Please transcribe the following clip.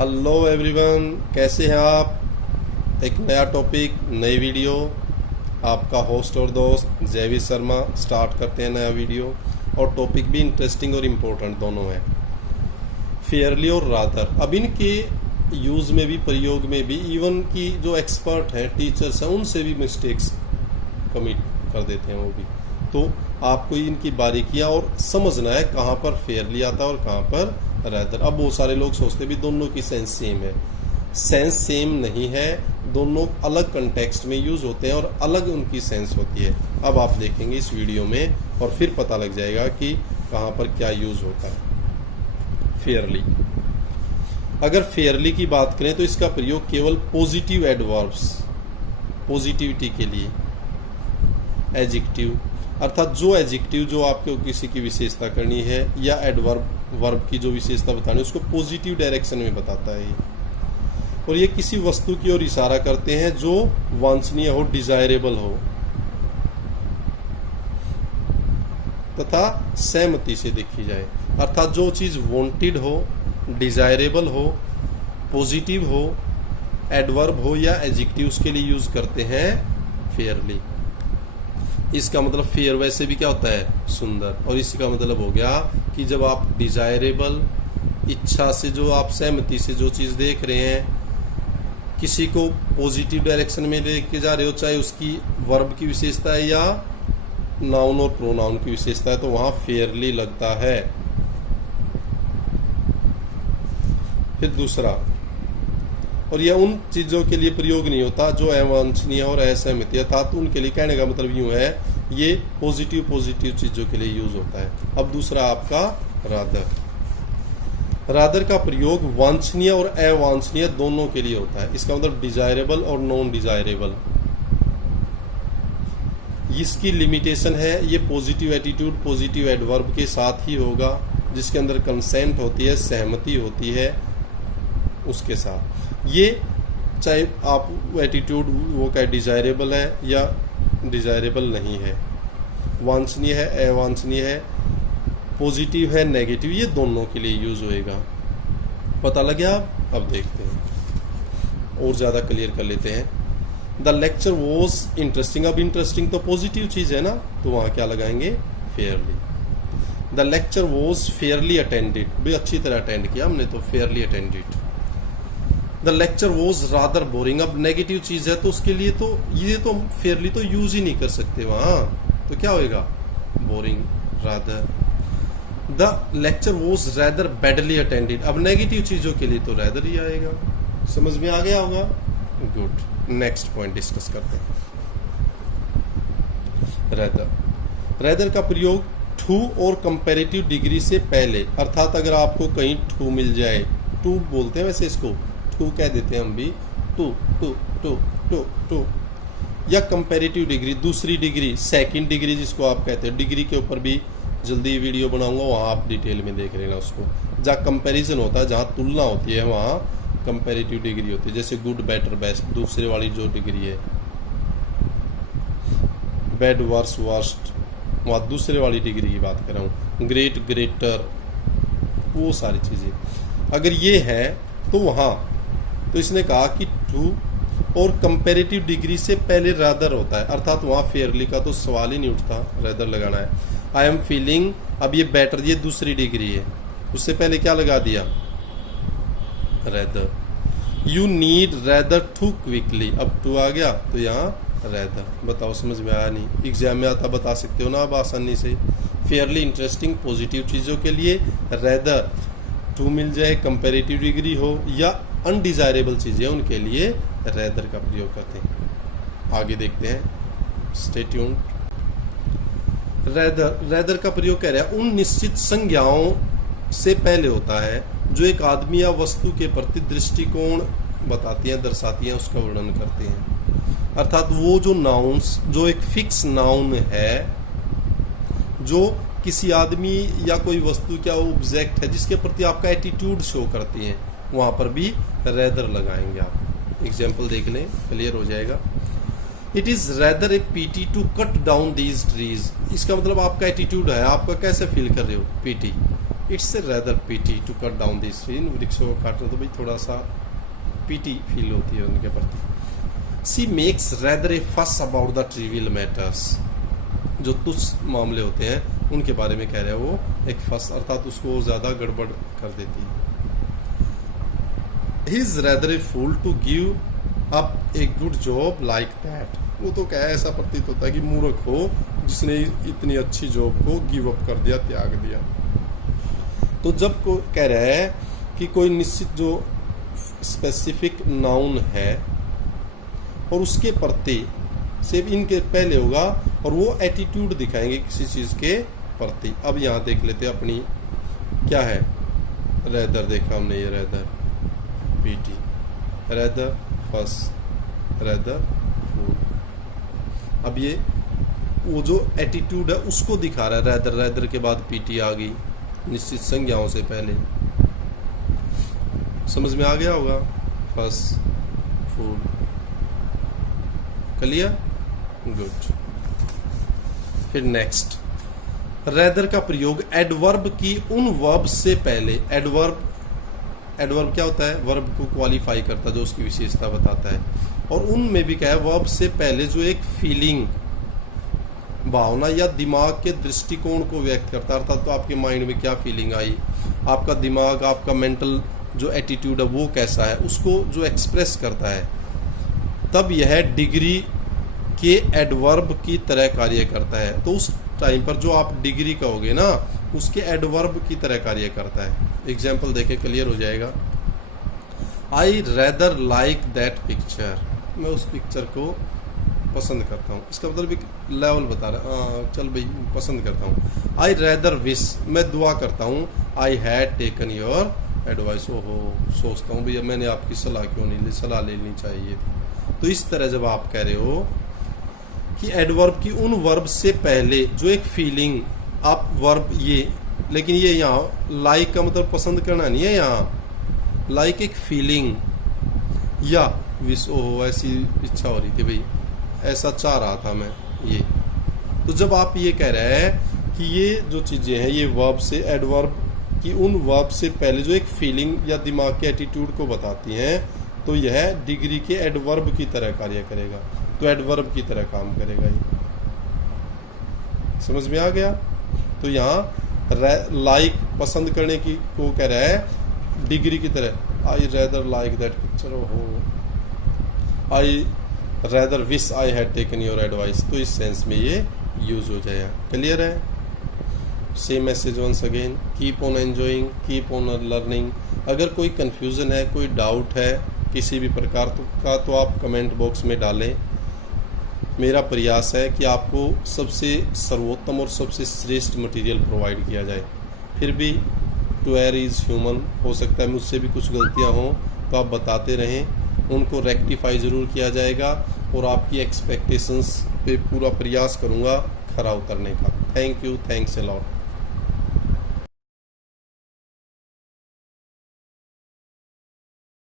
Hello everyone, कैसे हैं आप। एक नया टॉपिक, नई वीडियो, आपका होस्ट और दोस्त जयवीर शर्मा स्टार्ट करते हैं नया वीडियो। और टॉपिक भी इंटरेस्टिंग और इम्पोर्टेंट दोनों है, फेयरली और रादर। अब इनके यूज़ में भी, प्रयोग में भी, इवन की जो एक्सपर्ट हैं, टीचर्स हैं, उनसे भी मिस्टेक्स कमिट कर देते हैं वो भी। तो आपको इनकी बारीकियां और समझना है कहाँ पर फेयरली आता है और कहाँ पर रादर। अब बहुत सारे लोग सोचते भी दोनों की सेंस सेम है। सेंस सेम नहीं है, दोनों अलग कंटेक्स्ट में यूज होते हैं और अलग उनकी सेंस होती है। अब आप देखेंगे इस वीडियो में और फिर पता लग जाएगा कि कहाँ पर क्या यूज होता है। फेयरली, अगर फेयरली की बात करें तो इसका प्रयोग केवल पॉजिटिव एडवर्ब्स, पॉजिटिविटी के लिए, एडजेक्टिव अर्थात जो एडजेक्टिव जो आपको किसी की विशेषता करनी है या एडवर्ब, वर्ब की जो विशेषता बतानी है, उसको पॉजिटिव डायरेक्शन में बताता है। और ये किसी वस्तु की ओर इशारा करते हैं जो वांछनीय हो, डिजायरेबल हो तथा सहमति से देखी जाए। अर्थात जो चीज वांटेड हो, डिजायरेबल हो, पॉजिटिव हो, एडवर्ब हो या एडजेक्टिव, उसके लिए यूज करते हैं फेयरली। इसका मतलब फेयर वैसे भी क्या होता है, सुंदर। और इसका मतलब हो गया कि जब आप डिजायरेबल, इच्छा से, जो आप सहमति से जो चीज देख रहे हैं, किसी को पॉजिटिव डायरेक्शन में लेके जा रहे हो, चाहे उसकी वर्ब की विशेषता है या नाउन और प्रोनाउन की विशेषता है, तो वहां फेयरली लगता है। फिर दूसरा, और यह उन चीजों के लिए प्रयोग नहीं होता जो अवांछनीय और असहमति, अर्थात उनके लिए कहने का मतलब यूं है, ये पॉजिटिव चीजों के लिए यूज होता है। अब दूसरा आपका रादर। रादर का प्रयोग वांछनीय और अवांछनीय दोनों के लिए होता है। इसका मतलब डिजायरेबल और नॉन डिजायरेबल। इसकी लिमिटेशन है, ये पॉजिटिव एटीट्यूड, पॉजिटिव एडवर्ब के साथ ही होगा, जिसके अंदर कंसेंट होती है, सहमति होती है उसके साथ। ये चाहे आप एटीट्यूड वो क्या डिजायरेबल है या डिजायरेबल नहीं है, वांछनीय है, अवांछनीय है, पॉजिटिव है, नेगेटिव, ये दोनों के लिए यूज होएगा। पता लग गया। अब देखते हैं और ज़्यादा क्लियर कर लेते हैं। The lecture was interesting. अब इंटरेस्टिंग तो पॉजिटिव चीज़ है ना, तो वहाँ क्या लगाएंगे, Fairlie. The lecture was Fairlie attended, भी अच्छी तरह अटेंड किया हमने, तो Fairlie attended. The lecture was rather boring. अब नेगेटिव चीज है तो उसके लिए तो ये तो फेयरली तो यूज ही नहीं कर सकते वहां, तो क्या होएगा, boring, rather. The lecture was rather badly attended. अब नेगेटिव चीजों के लिए तो रादर ही आएगा। समझ में आ गया होगा, गुड। नेक्स्ट पॉइंट डिस्कस करते हैं, रादर। रादर का प्रयोग टू और कंपैरेटिव डिग्री से पहले, अर्थात अगर आपको कहीं टू मिल जाए, टू बोलते हैं वैसे इसको, टू कह देते हैं हम भी, two two two two two, या कंपैरेटिव डिग्री, दूसरी डिग्री, सेकंड डिग्री जिसको आप कहते हैं। डिग्री के ऊपर भी जल्दी वीडियो बनाऊंगा, वहाँ आप डिटेल में देख लेना उसको। जहाँ कंपैरिजन होता है, जहाँ तुलना होती है, वहाँ कंपैरेटिव डिग्री होती है। जैसे गुड, बेटर, बेस्ट, दूसरे वाली जो डिग्री है, बैड, वर्स, वर्स्ट, वहाँ दूसरे वाली डिग्री की बात कर रहा हूँ। ग्रेट, ग्रेटर, वो सारी चीज़ें अगर ये है तो वहाँ, तो इसने कहा कि टू और कंपैरेटिव डिग्री से पहले रादर होता है, अर्थात वहाँ फेयरली का तो सवाल ही नहीं उठता, रादर लगाना है। आई एम फीलिंग, अब ये बेटर, ये दूसरी डिग्री है, उससे पहले क्या लगा दिया, rather. You need rather to quickly, अब टू आ गया तो यहाँ रादर। बताओ समझ में आया नहीं, एग्जाम में आता बता सकते हो ना आप आसानी से। फेयरली इंटरेस्टिंग पॉजिटिव चीज़ों के लिए रादर, टू मिल जाए, कंपैरेटिव डिग्री हो या अनडिजायरेबल चीजें, उनके लिए रादर का प्रयोग करते हैं। आगे देखते हैं, स्टे ट्यून्ड। रादर का प्रयोग कह रहा है उन निश्चित संज्ञाओं से पहले होता है जो एक आदमी या वस्तु के प्रति दृष्टिकोण बताती हैं, दर्शाती हैं, उसका वर्णन करते हैं। अर्थात वो जो नाउन्स, जो एक फिक्स नाउन है, जो किसी आदमी या कोई वस्तु क्या ऑब्जेक्ट है जिसके प्रति आपका एटीट्यूड शो करती है, वहां पर भी रादर लगाएंगे आप। एग्जाम्पल देख लें, क्लियर हो जाएगा। It is rather a pity to cut down these trees. इसका मतलब आपका एटीट्यूड है, आपका कैसे फील कर रहे हो, pity, it's rather pity to cut down this tree, इन वृक्षों को काटना तो भाई थोड़ा सा पीटी फील होती है उनके प्रति। सी मेक्स रेदर ए फस अबाउट द ट्रिवियल मैटर्स, जो तुच्छ मामले होते हैं उनके बारे में कह रहे हैं वो एक फस, अर्थात उसको ज़्यादा गड़बड़ कर देती है। He is rather a fool to give up a good job like that, वो तो क्या है, ऐसा प्रतीत होता है कि मूर्ख हो जिसने इतनी अच्छी जॉब को गिव अप कर दिया, त्याग दिया। तो जब को कह रहा है कि कोई निश्चित जो स्पेसिफिक नाउन है और उसके प्रति सिर्फ इनके पहले होगा और वो एटीट्यूड दिखाएंगे किसी चीज़ के प्रति। अब यहाँ देख लेते हैं अपनी क्या है, रेदर देखा हमने, ये रेदर पीटी, रेदर फस, रेदर फूल। अब ये वो जो एटीट्यूड है उसको दिखा रहा है, रेदर, रेदर के बाद पीटी आ गई निश्चित संज्ञाओं से पहले। समझ में आ गया होगा, फस, फूल, क्लियर, गुड। फिर नेक्स्ट, रेदर का प्रयोग एडवर्ब की उन वर्ब से पहले, एडवर्ब क्या होता है, वर्ब को क्वालिफाई करता है, जो उसकी विशेषता बताता है, और उनमें भी क्या है, वर्ब से पहले जो एक फीलिंग, भावना या दिमाग के दृष्टिकोण को व्यक्त करता है, अर्थात तो आपके माइंड में क्या फीलिंग आई, आपका दिमाग, आपका मेंटल जो एटीट्यूड है वो कैसा है, उसको जो एक्सप्रेस करता है, तब यह डिग्री के एडवर्ब की तरह कार्य करता है। तो उस टाइम पर जो आप डिग्री कहोगे ना, उसके एडवर्ब की तरह कार्य करता है। एग्जाम्पल देखे क्लियर हो जाएगा। आई रेदर लाइक दैट पिक्चर, मैं उस पिक्चर को पसंद करता हूँ, इसका मतलब एक लेवल बता रहा, चल भाई पसंद करता हूँ। आई रेदर विश, मैं दुआ करता हूँ, आई हैड टेकन योर एडवाइस, ओहो सोचता हूँ भैया मैंने आपकी सलाह क्यों नहीं ली, सलाह लेनी चाहिए थी। तो इस तरह जब आप कह रहे हो कि एडवर्ब की उन वर्ब से पहले जो एक फीलिंग, आप वर्ब ये, लेकिन ये यहाँ लाइक का मतलब पसंद करना नहीं है, यहाँ लाइक एक फीलिंग या विश, ओहो ऐसी इच्छा हो रही थी भाई, ऐसा चाह रहा था मैं ये। तो जब आप ये कह रहे हैं कि ये जो चीज़ें हैं ये वर्ब से, एडवर्ब की उन वर्ब से पहले जो एक फीलिंग या दिमाग के एटीट्यूड को बताती हैं, तो यह डिग्री के एडवर्ब की तरह कार्य करेगा, तो एडवर्ब की तरह काम करेगा ये। समझ में आ गया। तो यहाँ लाइक पसंद करने की को कह रहा है डिग्री की तरह, I rather like that picture, हो I rather wish I had taken your advice, तो इस सेंस में ये यूज हो जाएगा। क्लियर है। Same message once again, keep on enjoying, keep on learning. अगर कोई कंफ्यूजन है, कोई डाउट है किसी भी प्रकार का, तो आप कमेंट बॉक्स में डालें। मेरा प्रयास है कि आपको सबसे सर्वोत्तम और सबसे श्रेष्ठ मटेरियल प्रोवाइड किया जाए। फिर भी टू एयर इज़ ह्यूमन, हो सकता है मुझसे भी कुछ गलतियां हों, तो आप बताते रहें, उनको रेक्टिफाई ज़रूर किया जाएगा और आपकी एक्सपेक्टेशंस पे पूरा प्रयास करूँगा खरा उतरने का। Thank you, thanks a lot.